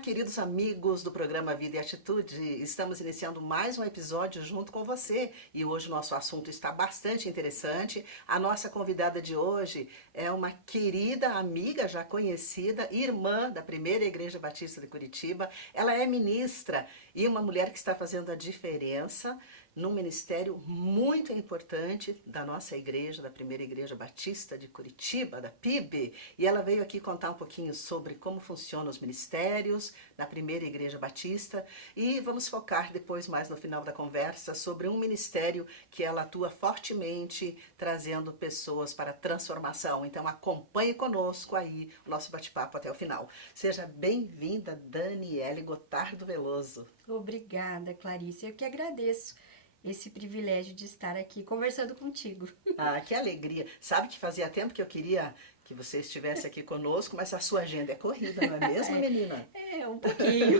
queridos amigos do programa Vida e Atitude, estamos iniciando mais um episódio junto com você e hoje o nosso assunto está bastante interessante. A nossa convidada de hoje é uma querida amiga, já conhecida, irmã da Primeira Igreja Batista de Curitiba. Ela é ministra e uma mulher que está fazendo a diferença num ministério muito importante da nossa igreja, da Primeira Igreja Batista de Curitiba, da PIB, e ela veio aqui contar um pouquinho sobre como funcionam os ministérios na Primeira Igreja Batista e vamos focar depois mais no final da conversa sobre um ministério que ela atua fortemente trazendo pessoas para a transformação. Então acompanhe conosco aí o nosso bate-papo até o final. Seja bem-vinda, Daniele Gotardo Veloso. Obrigada, Clarice. Eu que agradeço esse privilégio de estar aqui conversando contigo. Ah, que alegria. Sabe que fazia tempo que eu queria que você estivesse aqui conosco, mas a sua agenda é corrida, não é mesmo, menina? É, um pouquinho.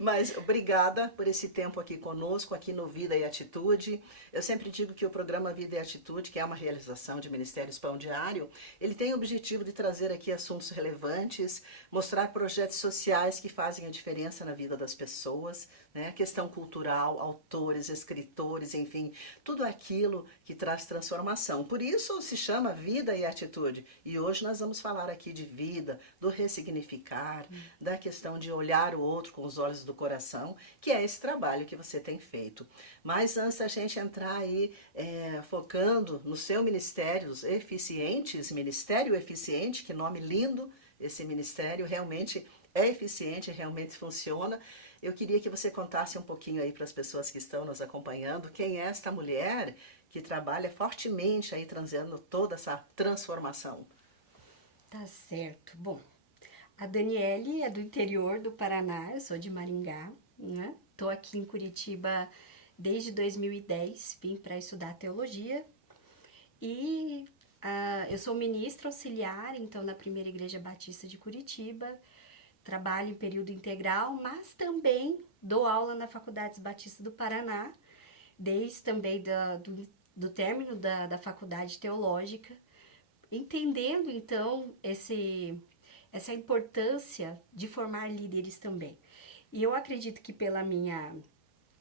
Mas obrigada por esse tempo aqui conosco, aqui no Vida e Atitude. Eu sempre digo que o programa Vida e Atitude, que é uma realização de Ministérios Pão Diário, ele tem o objetivo de trazer aqui assuntos relevantes, mostrar projetos sociais que fazem a diferença na vida das pessoas, né? Questão cultural, autores, escritores, enfim, tudo aquilo que traz transformação. Por isso se chama Vida e Atitude. E hoje nós vamos falar aqui de vida, do ressignificar, da questão de olhar o outro com os olhos do coração, que é esse trabalho que você tem feito. Mas antes da gente entrar aí focando no seu ministério, os eficientes, Ministério Eficiente, que nome lindo, esse ministério realmente é eficiente, realmente funciona. Eu queria que você contasse um pouquinho aí para as pessoas que estão nos acompanhando, quem é esta mulher que trabalha fortemente aí trazendo toda essa transformação. Tá certo. Bom, a Daniele é do interior do Paraná, eu sou de Maringá, né? Tô aqui em Curitiba desde 2010, vim para estudar teologia e eu sou ministra auxiliar, então, na Primeira Igreja Batista de Curitiba. Trabalho em período integral, mas também dou aula na Faculdade Batista do Paraná, desde também do término da faculdade teológica, entendendo então essa importância de formar líderes também. E eu acredito que pela minha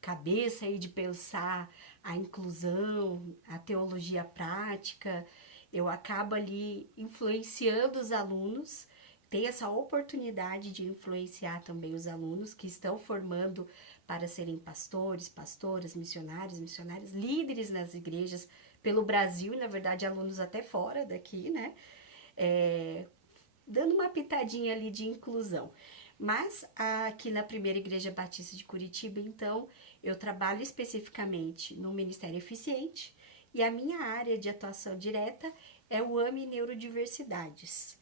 cabeça aí de pensar a inclusão, a teologia prática, eu acabo ali influenciando os alunos, ter essa oportunidade de influenciar também os alunos que estão formando para serem pastores, pastoras, missionários, missionárias, líderes nas igrejas pelo Brasil, e na verdade alunos até fora daqui, né? Dando uma pitadinha ali de inclusão. Mas aqui na Primeira Igreja Batista de Curitiba, então, eu trabalho especificamente no Ministério Eficiente e a minha área de atuação direta é o AME Neurodiversidades.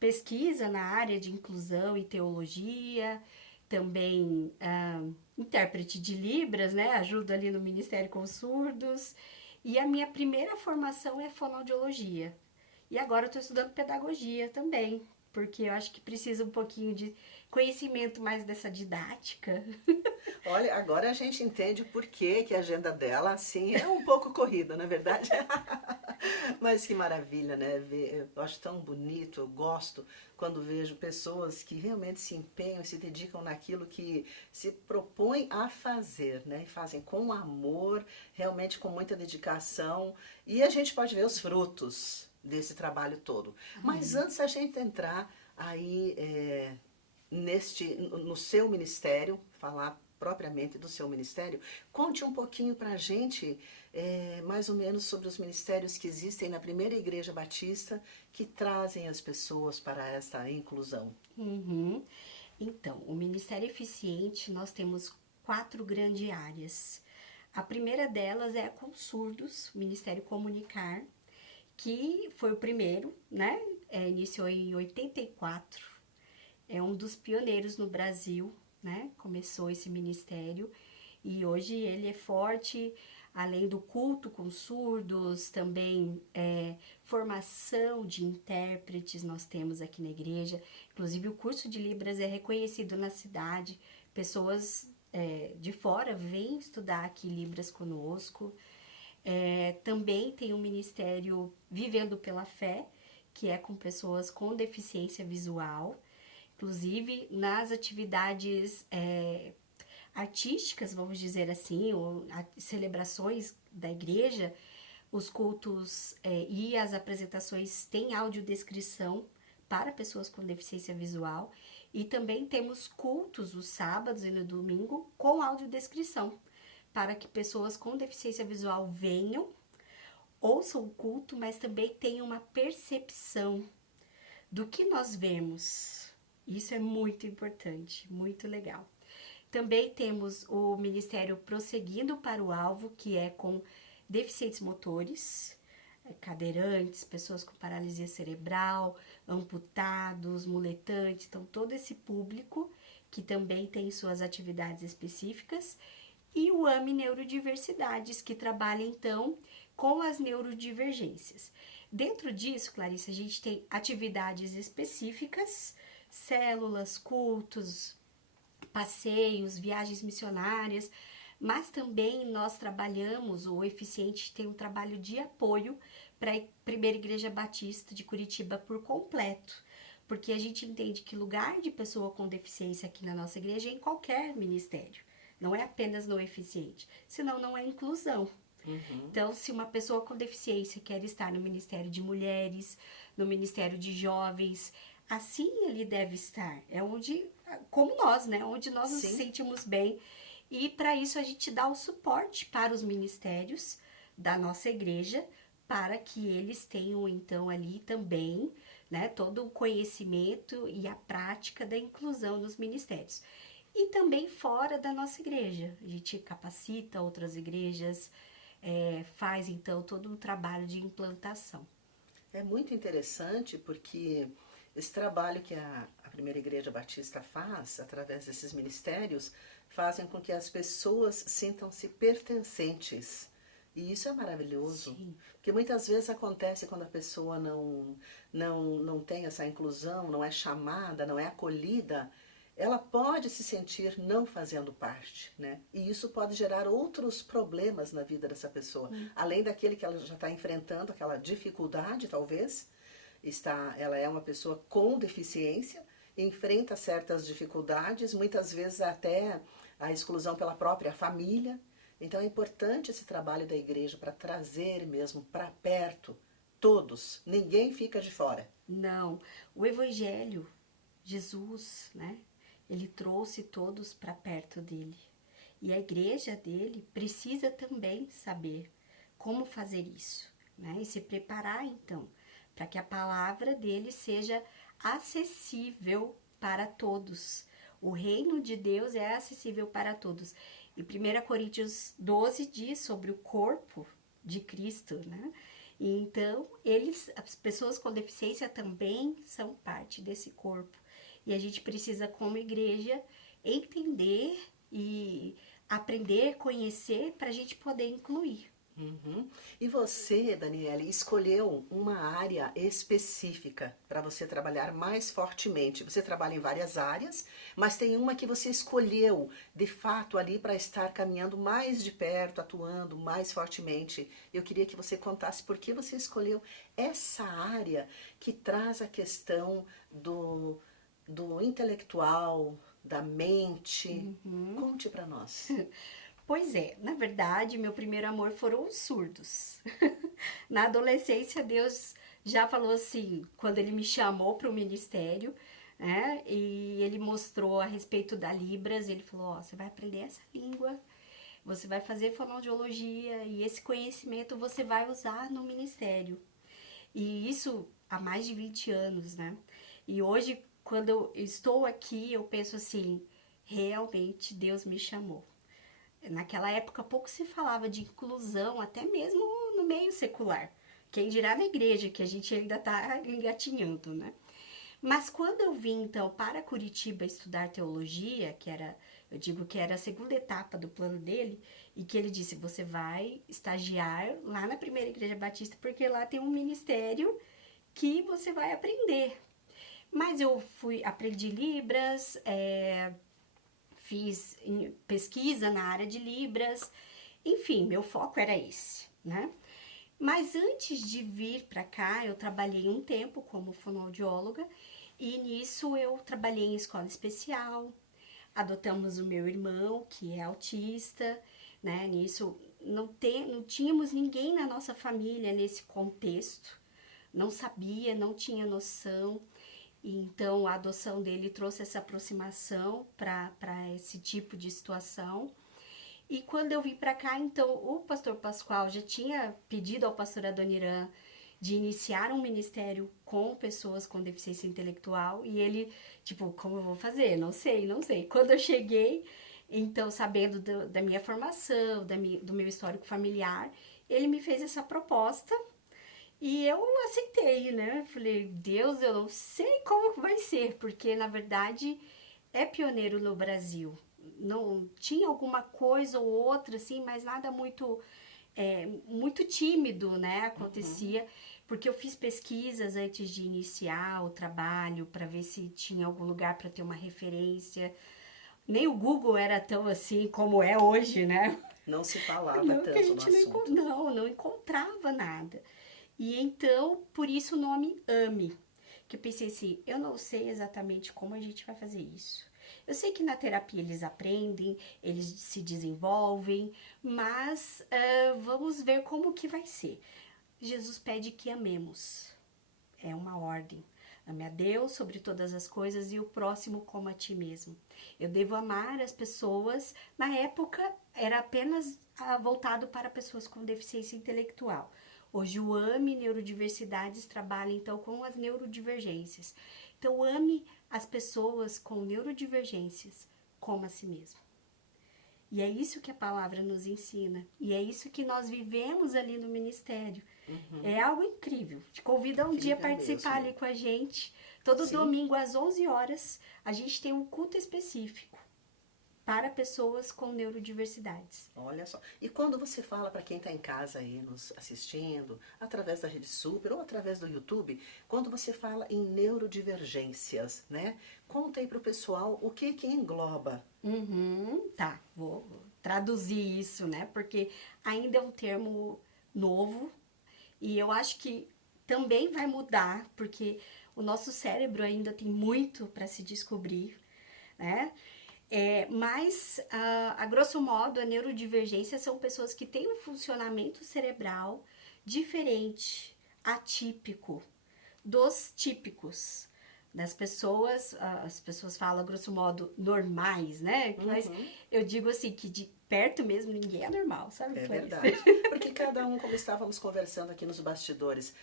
Pesquisa na área de inclusão e teologia, também intérprete de Libras, né? Ajudo ali no Ministério com Surdos. E a minha primeira formação é fonoaudiologia. E agora eu estou estudando pedagogia também, porque eu acho que precisa um pouquinho de conhecimento mais dessa didática. Olha, agora a gente entende o porquê que a agenda dela, assim, é um pouco corrida, não é verdade? Mas que maravilha, né? Eu acho tão bonito, eu gosto quando vejo pessoas que realmente se empenham, se dedicam naquilo que se propõem a fazer, né? E fazem com amor, realmente com muita dedicação, e a gente pode ver os frutos desse trabalho todo. Mas antes a gente entrar aí no seu ministério, falar propriamente do seu ministério, conte um pouquinho para a gente, mais ou menos sobre os ministérios que existem na Primeira Igreja Batista que trazem as pessoas para esta inclusão. Uhum. Então, o Ministério Eficiente, nós temos 4 grandes áreas. A primeira delas é a com surdos, o Ministério Comunicar, que foi o primeiro, né? Iniciou em 84, é um dos pioneiros no Brasil, né? Começou esse ministério e hoje ele é forte, além do culto com surdos, também formação de intérpretes nós temos aqui na igreja. Inclusive o curso de Libras é reconhecido na cidade, pessoas de fora vêm estudar aqui Libras conosco. Também tem um ministério Vivendo pela Fé, que é com pessoas com deficiência visual. Inclusive, nas atividades artísticas, vamos dizer assim, ou celebrações da igreja, os cultos e as apresentações têm audiodescrição para pessoas com deficiência visual. E também temos cultos os sábados e no domingo com audiodescrição, para que pessoas com deficiência visual venham, ouçam o culto, mas também tenham uma percepção do que nós vemos. Isso é muito importante, muito legal. Também temos o Ministério Prosseguindo para o Alvo, que é com deficientes motores, cadeirantes, pessoas com paralisia cerebral, amputados, muletantes, então todo esse público que também tem suas atividades específicas. E o AME Neurodiversidades, que trabalha então com as neurodivergências. Dentro disso, Clarice, a gente tem atividades específicas, células, cultos, passeios, viagens missionárias, mas também nós trabalhamos, o Eficiente tem um trabalho de apoio para a Primeira Igreja Batista de Curitiba por completo, porque a gente entende que lugar de pessoa com deficiência aqui na nossa igreja é em qualquer ministério, não é apenas no Eficiente, senão não é inclusão. Então, se uma pessoa com deficiência quer estar no Ministério de Mulheres, no Ministério de Jovens, assim ele deve estar. É onde, como nós, né? Onde nós nos sentimos bem. E para isso a gente dá o suporte para os ministérios da nossa igreja, para que eles tenham então ali também, né, todo o conhecimento e a prática da inclusão nos ministérios. E também fora da nossa igreja. A gente capacita outras igrejas, faz então todo um trabalho de implantação. É muito interessante porque esse trabalho que a Primeira Igreja Batista faz, através desses ministérios, fazem com que as pessoas sintam-se pertencentes. E isso é maravilhoso. Sim. Porque muitas vezes acontece quando a pessoa não tem essa inclusão, não é chamada, não é acolhida, ela pode se sentir não fazendo parte, né? E isso pode gerar outros problemas na vida dessa pessoa. Além daquele que ela já está enfrentando, aquela dificuldade, talvez, ela é uma pessoa com deficiência, enfrenta certas dificuldades, muitas vezes até a exclusão pela própria família. Então é importante esse trabalho da igreja para trazer mesmo para perto todos, ninguém fica de fora. Não, o Evangelho, Jesus, né? Ele trouxe todos para perto dele. E a igreja dele precisa também saber como fazer isso, né? E se preparar então, para que a palavra dele seja acessível para todos. O reino de Deus é acessível para todos. E 1 Coríntios 12 diz sobre o corpo de Cristo, né? E então, as pessoas com deficiência também são parte desse corpo. E a gente precisa, como igreja, entender e aprender, conhecer, para a gente poder incluir. E você, Daniele, escolheu uma área específica para você trabalhar mais fortemente. Você trabalha em várias áreas, mas tem uma que você escolheu, de fato, ali para estar caminhando mais de perto, atuando mais fortemente. Eu queria que você contasse por que você escolheu essa área que traz a questão do intelectual, da mente. Conte para nós. Pois é, na verdade, meu primeiro amor foram os surdos. Na adolescência, Deus já falou assim, quando ele me chamou para o ministério, né, e ele mostrou a respeito da Libras, ele falou, você vai aprender essa língua, você vai fazer fonoaudiologia e esse conhecimento você vai usar no ministério. E isso há mais de 20 anos, né? E hoje, quando eu estou aqui, eu penso assim, realmente Deus me chamou. Naquela época pouco se falava de inclusão, até mesmo no meio secular. Quem dirá na igreja, que a gente ainda está engatinhando, né? Mas quando eu vim, então, para Curitiba estudar teologia, eu digo que era a segunda etapa do plano dele, e que ele disse, você vai estagiar lá na Primeira Igreja Batista, porque lá tem um ministério que você vai aprender. Mas eu aprendi Libras, fiz pesquisa na área de Libras, enfim, meu foco era esse, né? Mas antes de vir para cá, eu trabalhei um tempo como fonoaudióloga e nisso eu trabalhei em escola especial. Adotamos o meu irmão, que é autista, né? Nisso não tínhamos ninguém na nossa família nesse contexto, não sabia, não tinha noção. E então a adoção dele trouxe essa aproximação para esse tipo de situação. E quando eu vim para cá, então o pastor Pascoal já tinha pedido ao pastor Adoniran de iniciar um ministério com pessoas com deficiência intelectual e ele, tipo, como eu vou fazer? Não sei, não sei. Quando eu cheguei, então, sabendo da minha formação, do meu histórico familiar, ele me fez essa proposta e eu aceitei, né? Falei, Deus, eu não sei como vai ser, porque na verdade é pioneiro no Brasil. Não tinha alguma coisa ou outra, assim, mas nada muito tímido, né? Acontecia, porque eu fiz pesquisas antes de iniciar o trabalho para ver se tinha algum lugar para ter uma referência. Nem o Google era tão assim como é hoje, né? Não se falava Não, que a tanto no gente assunto. não encontrava nada. E então, por isso o nome AME, que eu pensei assim, eu não sei exatamente como a gente vai fazer isso. Eu sei que na terapia eles aprendem, eles se desenvolvem, mas vamos ver como que vai ser. Jesus pede que amemos, é uma ordem. Ame a Deus sobre todas as coisas e o próximo como a ti mesmo. Eu devo amar as pessoas. Na época, era apenas voltado para pessoas com deficiência intelectual. Hoje, o AME Neurodiversidades trabalha, então, com as neurodivergências. Então, ame as pessoas com neurodivergências como a si mesmo. E é isso que a palavra nos ensina. E é isso que nós vivemos ali no ministério. É algo incrível. Te convido a um dia participar mesmo. ali com a gente. Todo Sim. domingo às 11 horas, a gente tem um culto específico para pessoas com neurodiversidades. Olha só. E quando você fala para quem está em casa aí nos assistindo, através da Rede Super ou através do YouTube, quando você fala em neurodivergências, né? Conta aí para o pessoal o que engloba. Tá, vou traduzir isso, né? Porque ainda é um termo novo e eu acho que também vai mudar, porque o nosso cérebro ainda tem muito para se descobrir, né? Mas, a grosso modo, a neurodivergência são pessoas que têm um funcionamento cerebral diferente, atípico, dos típicos. Das pessoas, as pessoas falam, grosso modo, normais, né? Mas eu digo assim, que de perto mesmo ninguém é normal, sabe? É Clarice? verdade. Porque cada um, como estávamos conversando aqui nos bastidores,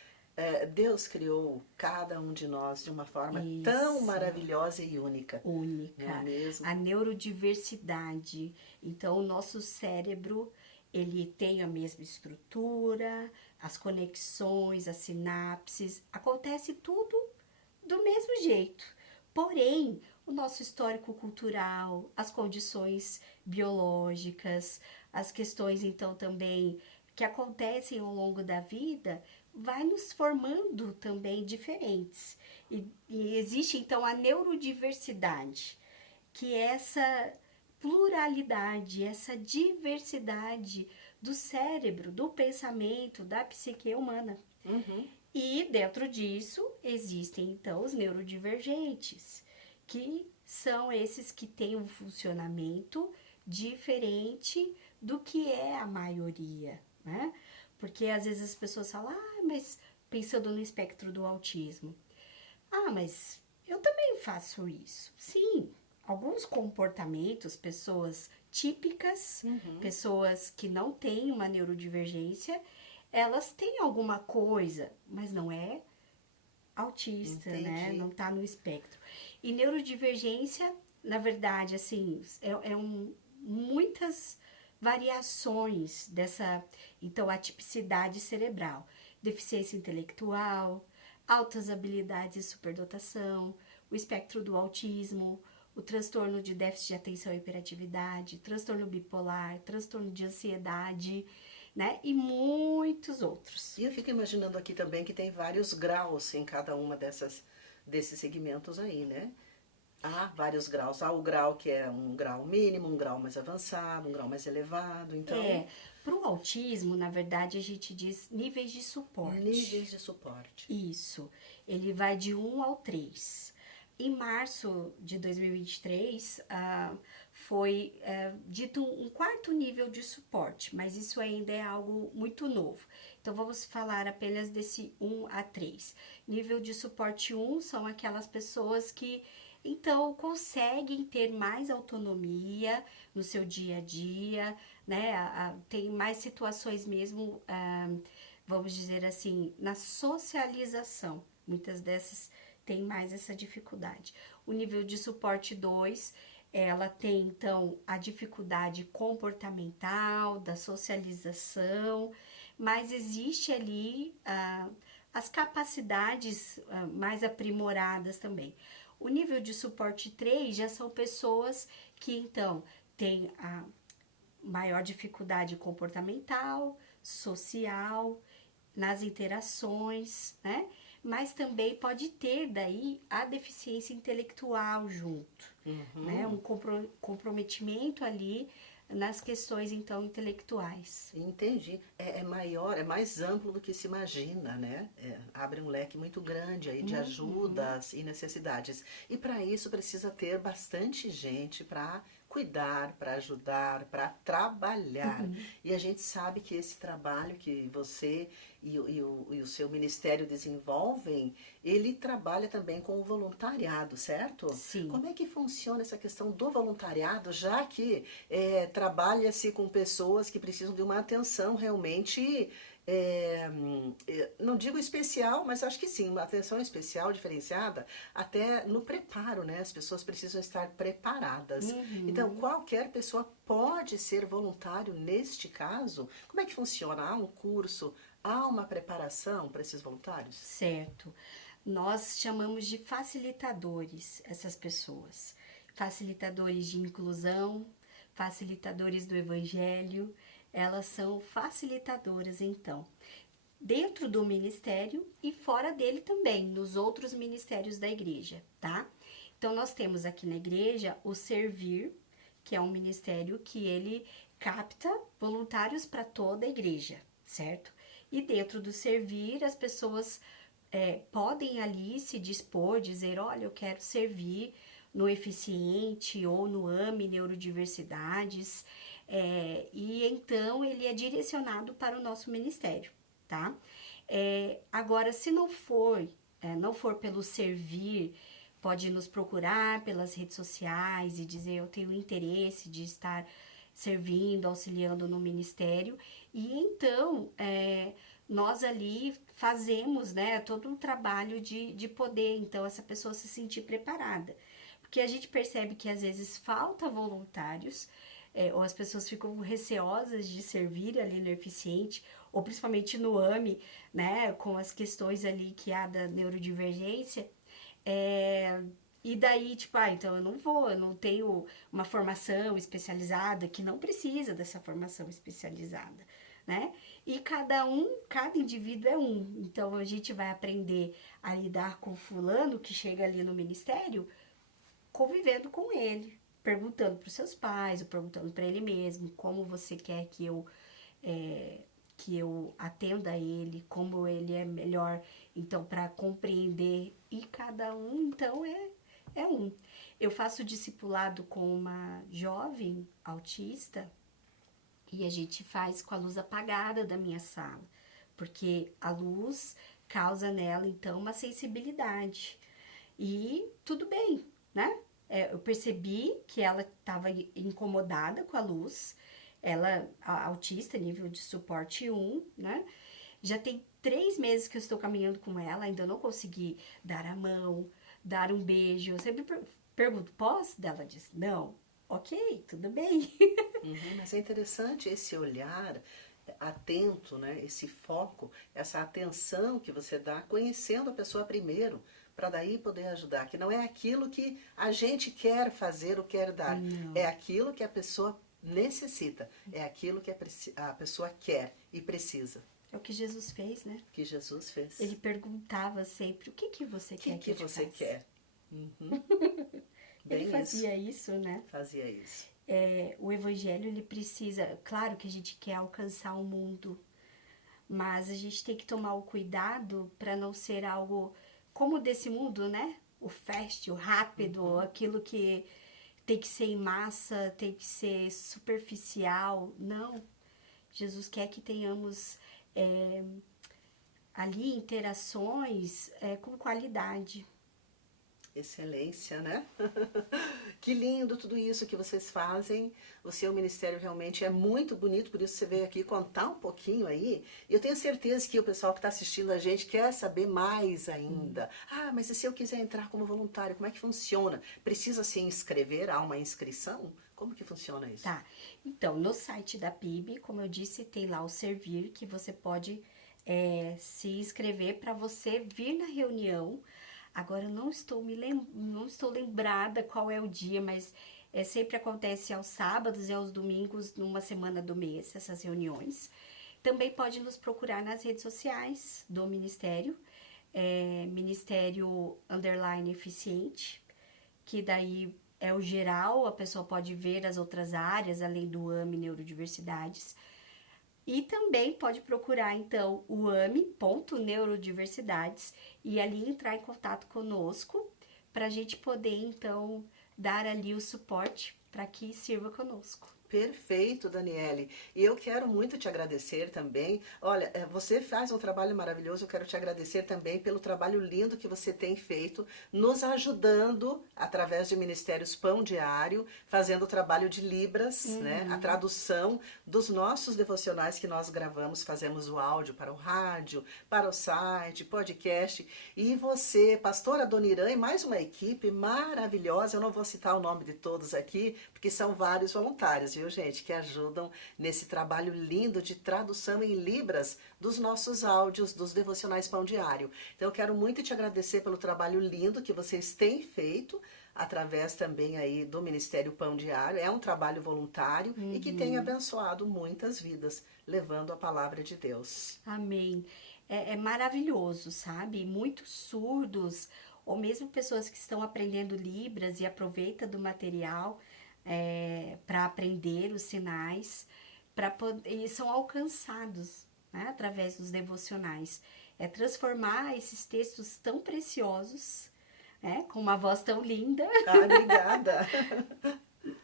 Deus criou cada um de nós de uma forma tão Isso. maravilhosa e única. Única. Não é mesmo? A neurodiversidade. Então, o nosso cérebro, ele tem a mesma estrutura, as conexões, as sinapses, acontece tudo do mesmo jeito. Porém, o nosso histórico cultural, as condições biológicas, as questões, então, também que acontecem ao longo da vida, vai nos formando também diferentes. E existe, então, a neurodiversidade, que é essa pluralidade, essa diversidade do cérebro, do pensamento, da psique humana. E dentro disso existem então os neurodivergentes, que são esses que têm um funcionamento diferente do que é a maioria, né? Porque às vezes as pessoas falam, mas pensando no espectro do autismo, mas eu também faço isso. Sim, alguns comportamentos, pessoas típicas, pessoas que não têm uma neurodivergência, elas têm alguma coisa, mas não é autista, né? Não tá no espectro. E neurodivergência, na verdade, assim, muitas variações dessa, então, atipicidade cerebral. Deficiência intelectual, altas habilidades e superdotação, o espectro do autismo, o transtorno de déficit de atenção e hiperatividade, transtorno bipolar, transtorno de ansiedade, né? E muitos outros. E eu fico imaginando aqui também que tem vários graus em cada uma desses segmentos aí, né? Há vários graus. Há o grau que é um grau mínimo, um grau mais avançado, um grau mais elevado. Então, Para o autismo, na verdade, a gente diz níveis de suporte. níveis de suporte. Isso. Ele vai de 1 ao 3. Em março de 2023, foi dito um quarto nível de suporte, mas isso ainda é algo muito novo. Então, vamos falar apenas desse 1 a 3. Nível de suporte 1 são aquelas pessoas que, então, conseguem ter mais autonomia no seu dia a dia, né? Tem mais situações mesmo, vamos dizer assim, na socialização. Muitas dessas têm mais essa dificuldade. O nível de suporte 2, ela tem então a dificuldade comportamental, da socialização, mas existe ali as capacidades mais aprimoradas também. O nível de suporte 3 já são pessoas que então têm a maior dificuldade comportamental, social, nas interações, né? Mas também pode ter daí a deficiência intelectual junto, né? Um comprometimento ali nas questões então intelectuais. Entendi. É maior, é mais amplo do que se imagina, né? Abre um leque muito grande aí de ajudas e necessidades. E para isso precisa ter bastante gente para cuidar, para ajudar, para trabalhar. E a gente sabe que esse trabalho que você e o seu ministério desenvolvem, ele trabalha também com o voluntariado, certo? Sim. Como é que funciona essa questão do voluntariado, já que trabalha-se com pessoas que precisam de uma atenção realmente, não digo especial, mas acho que sim, uma atenção especial, diferenciada, até no preparo, né? As pessoas precisam estar preparadas. Então, qualquer pessoa pode ser voluntário neste caso? Como é que funciona? Há um curso, há uma preparação para esses voluntários? Certo. Nós chamamos de facilitadores essas pessoas. Facilitadores de inclusão, facilitadores do evangelho, elas são facilitadoras então, dentro do ministério e fora dele também, nos outros ministérios da igreja, tá? Então nós temos aqui na igreja o Servir, que é um ministério que ele capta voluntários para toda a igreja, certo? E dentro do Servir, as pessoas podem ali se dispor, dizer, olha, eu quero servir no Eficiente ou no AME Neurodiversidades, e então ele é direcionado para o nosso ministério, tá? Agora, se não for pelo Servir, pode nos procurar pelas redes sociais e dizer, eu tenho interesse de estar servindo, auxiliando no ministério, e então nós ali fazemos, né, todo um trabalho de poder, então, essa pessoa se sentir preparada. Porque a gente percebe que às vezes falta voluntários, ou as pessoas ficam receosas de servir ali no Eficiente, ou principalmente no AME, né, com as questões ali que há da neurodivergência, e daí, tipo, então eu não tenho uma formação especializada, que não precisa dessa formação especializada, né? E cada indivíduo é um. Então a gente vai aprender a lidar com fulano que chega ali no ministério, convivendo com ele, perguntando para os seus pais, ou perguntando para ele mesmo, como você quer que eu atenda ele, como ele é melhor, então, para compreender. E cada um, então, é um. Eu faço discipulado com uma jovem autista e a gente faz com a luz apagada da minha sala, porque a luz causa nela, então, uma sensibilidade. E tudo bem, né? Eu percebi que ela estava incomodada com a luz, ela, autista, nível de suporte 1, né? Já tem 3 meses que eu estou caminhando com ela, ainda não consegui dar a mão, dar um beijo. Eu sempre pergunto, posso? Ela diz, não. Ok, tudo bem. Mas é interessante esse olhar atento, né? Esse foco, essa atenção que você dá, conhecendo a pessoa primeiro, para daí poder ajudar. Que não é aquilo que a gente quer fazer ou quer dar, Não. é aquilo que a pessoa necessita, é aquilo que a pessoa quer e precisa. É o que Jesus fez, né? Que Jesus fez. Ele perguntava sempre, o que você quer que eu te você faça? quer? Bem ele fazia isso, né? Fazia isso. O evangelho, ele precisa, claro que a gente quer alcançar o mundo, mas a gente tem que tomar o cuidado para não ser algo como desse mundo, né? O fast, o rápido, aquilo que tem que ser em massa, tem que ser superficial. Não. Jesus quer que tenhamos ali interações com qualidade. Excelência, né? Que lindo tudo isso que vocês fazem. O seu ministério realmente é muito bonito, por isso você veio aqui contar um pouquinho aí. E eu tenho certeza que o pessoal que está assistindo a gente quer saber mais ainda. Ah, mas e se eu quiser entrar como voluntário, como é que funciona? Precisa se inscrever? Há uma inscrição? Como que funciona isso? Tá, então, no site da PIB, como eu disse, tem lá o Servir, que você pode se inscrever para você vir na reunião. Agora, eu não estou lembrada qual é o dia, mas sempre acontece aos sábados e aos domingos, numa semana do mês, essas reuniões. Também pode nos procurar nas redes sociais do Ministério, Ministério _ Eficiente, que daí é o geral, a pessoa pode ver as outras áreas, além do AME Neurodiversidades. E também pode procurar, então, o AME.neurodiversidades e ali entrar em contato conosco para a gente poder, então, dar ali o suporte para que sirva conosco. Perfeito, Daniele. E eu quero muito te agradecer também. Olha, você faz um trabalho maravilhoso. Eu quero te agradecer também pelo trabalho lindo que você tem feito, nos ajudando através de Ministérios Pão Diário, fazendo o trabalho de Libras, né? A tradução dos nossos devocionais que nós gravamos, fazemos o áudio para o rádio, para o site, podcast. E você, pastora Adoniran, e mais uma equipe maravilhosa. Eu não vou citar o nome de todos aqui, porque são vários voluntários, viu, gente, que ajudam nesse trabalho lindo de tradução em Libras dos nossos áudios, dos devocionais Pão Diário. Então, eu quero muito te agradecer pelo trabalho lindo que vocês têm feito, através também aí do Ministério Pão Diário. É um trabalho voluntário e que tem abençoado muitas vidas, levando a palavra de Deus. Amém. É maravilhoso, sabe? Muitos surdos, ou mesmo pessoas que estão aprendendo Libras e aproveitam do material para aprender os sinais, e são alcançados, né, através dos devocionais. É transformar esses textos tão preciosos, com uma voz tão linda, Obrigada.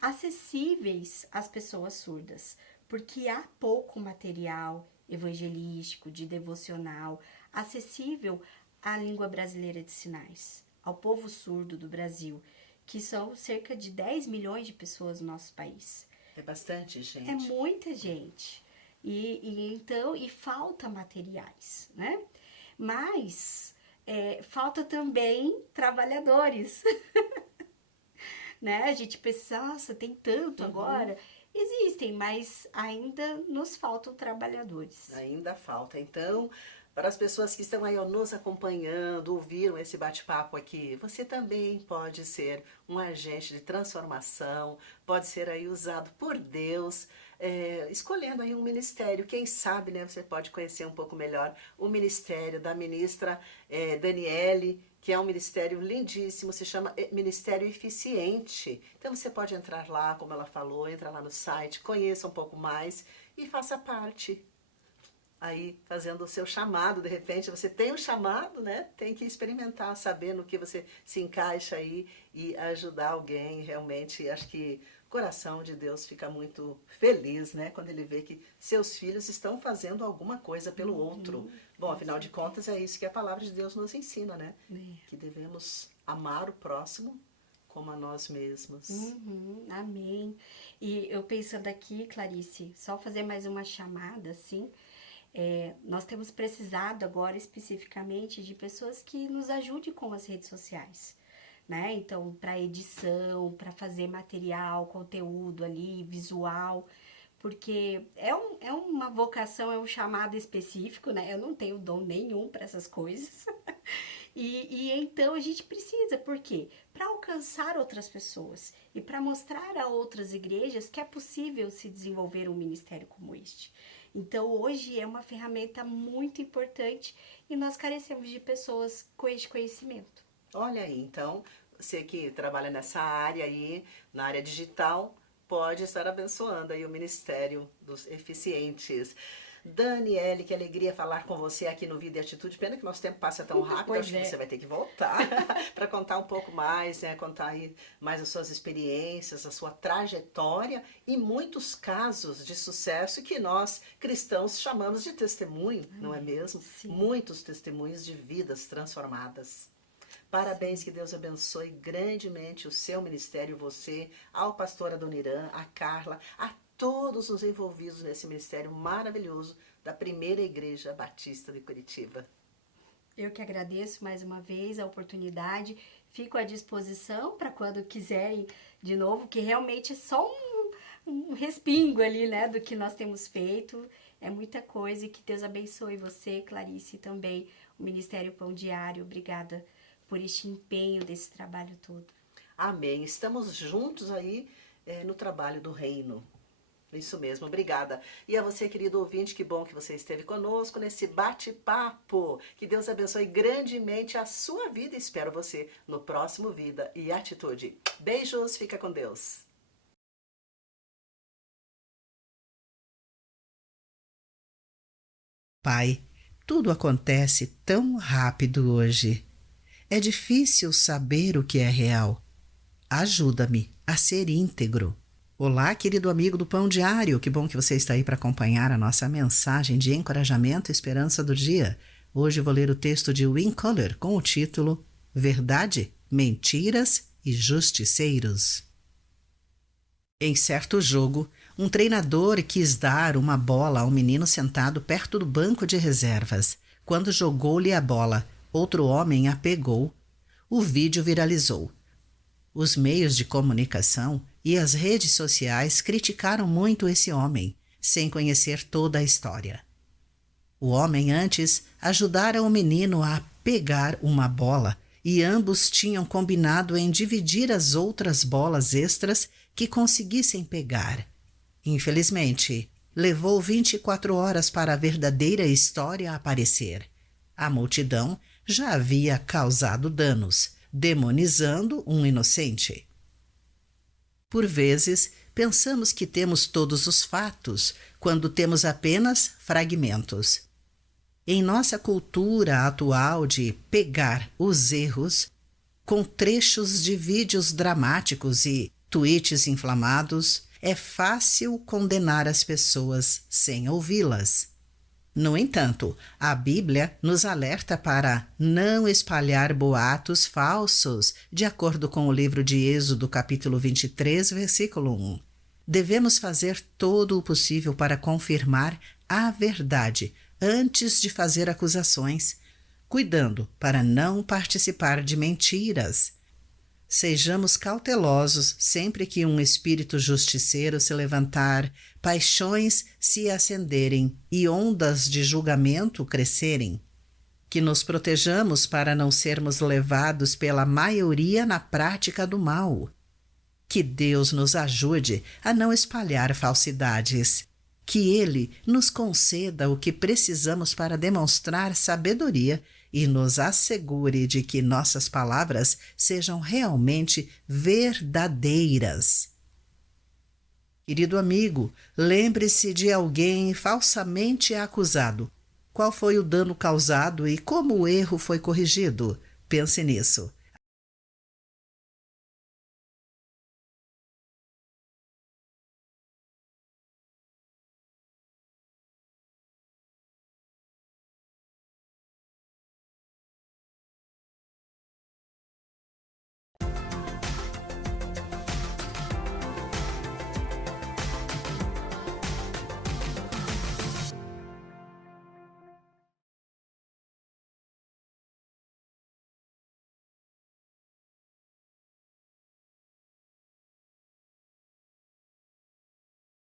acessíveis às pessoas surdas, porque há pouco material evangelístico, de devocional, acessível à língua brasileira de sinais, ao povo surdo do Brasil, que são cerca de 10 milhões de pessoas no nosso país. É bastante gente. É muita gente. E falta materiais, né? Mas falta também trabalhadores. Né? A gente pensa, nossa, tem tanto agora. Existem, mas ainda nos faltam trabalhadores. Ainda falta. Então, para as pessoas que estão aí nos acompanhando, ouviram esse bate-papo aqui, você também pode ser um agente de transformação, pode ser aí usado por Deus, escolhendo aí um ministério. Quem sabe, né, você pode conhecer um pouco melhor o ministério da ministra Daniele, que é um ministério lindíssimo, se chama Ministério Eficiente. Então você pode entrar lá, como ela falou, entra lá no site, conheça um pouco mais e faça parte. Aí, fazendo o seu chamado, de repente, você tem um chamado, né? Tem que experimentar, saber no que você se encaixa aí e ajudar alguém. Realmente, acho que o coração de Deus fica muito feliz, né? Quando ele vê que seus filhos estão fazendo alguma coisa pelo outro. Bom, afinal de contas, é isso que a palavra de Deus nos ensina, né? Que devemos amar o próximo como a nós mesmos. Amém. E eu pensando aqui, Clarice, só fazer mais uma chamada, assim... nós temos precisado agora especificamente de pessoas que nos ajudem com as redes sociais, né? Então, para edição, para fazer material, conteúdo ali, visual, porque é uma vocação, é um chamado específico, né? Eu não tenho dom nenhum para essas coisas. E então a gente precisa, por quê? Para alcançar outras pessoas e para mostrar a outras igrejas que é possível se desenvolver um ministério como este. Então, hoje é uma ferramenta muito importante e nós carecemos de pessoas com este conhecimento. Olha aí, então, Você que trabalha nessa área aí, na área digital, pode estar abençoando aí o Ministério dos Eficientes. Daniele, que alegria falar com você aqui no Vida e Atitude. Pena que nosso tempo passa tão rápido, Pois acho que é. você vai ter que voltar para contar um pouco mais, né? Contar aí mais as suas experiências, a sua trajetória e muitos casos de sucesso que nós cristãos chamamos de testemunho, não é mesmo? Sim. Muitos testemunhos de vidas transformadas. Parabéns, que Deus abençoe grandemente o seu ministério, você, ao pastor Adoniran, a Carla, a todos os envolvidos nesse ministério maravilhoso da Primeira Igreja Batista de Curitiba. Eu que agradeço mais uma vez a oportunidade, fico à disposição para quando quiserem de novo, que realmente é só um respingo ali, né, do que nós temos feito. É muita coisa e que Deus abençoe você, Clarice, e também o Ministério Pão Diário. Obrigada por este empenho desse trabalho todo. Amém. Estamos juntos aí no trabalho do reino. Isso mesmo, obrigada. E a você, querido ouvinte, que bom que você esteve conosco nesse bate-papo. Que Deus abençoe grandemente a sua vida. Espero você no próximo Vida e Atitude. Beijos, fica com Deus. Pai, tudo acontece tão rápido hoje. É difícil saber o que é real. Ajuda-me a ser íntegro. Olá, querido amigo do Pão Diário, que bom que você está aí para acompanhar a nossa mensagem de encorajamento e esperança do dia. Hoje vou ler o texto de Win Kohler com o título Verdade, Mentiras e Justiceiros. Em certo jogo, um treinador quis dar uma bola a um menino sentado perto do banco de reservas. Quando jogou-lhe a bola, outro homem a pegou. O vídeo viralizou. Os meios de comunicação e as redes sociais criticaram muito esse homem, sem conhecer toda a história. O homem antes ajudara o menino a pegar uma bola e ambos tinham combinado em dividir as outras bolas extras que conseguissem pegar. Infelizmente, levou 24 horas para a verdadeira história aparecer. A multidão já havia causado danos, demonizando um inocente. Por vezes, pensamos que temos todos os fatos, quando temos apenas fragmentos. Em nossa cultura atual de pegar os erros, com trechos de vídeos dramáticos e tweets inflamados, é fácil condenar as pessoas sem ouvi-las. No entanto, a Bíblia nos alerta para não espalhar boatos falsos, de acordo com o livro de Êxodo, capítulo 23, versículo 1. Devemos fazer todo o possível para confirmar a verdade antes de fazer acusações, cuidando para não participar de mentiras. Sejamos cautelosos sempre que um espírito justiceiro se levantar, paixões se acenderem e ondas de julgamento crescerem. Que nos protejamos para não sermos levados pela maioria na prática do mal. Que Deus nos ajude a não espalhar falsidades. Que Ele nos conceda o que precisamos para demonstrar sabedoria e nos assegure de que nossas palavras sejam realmente verdadeiras. Querido amigo, lembre-se de alguém falsamente acusado. Qual foi o dano causado e como o erro foi corrigido? Pense nisso.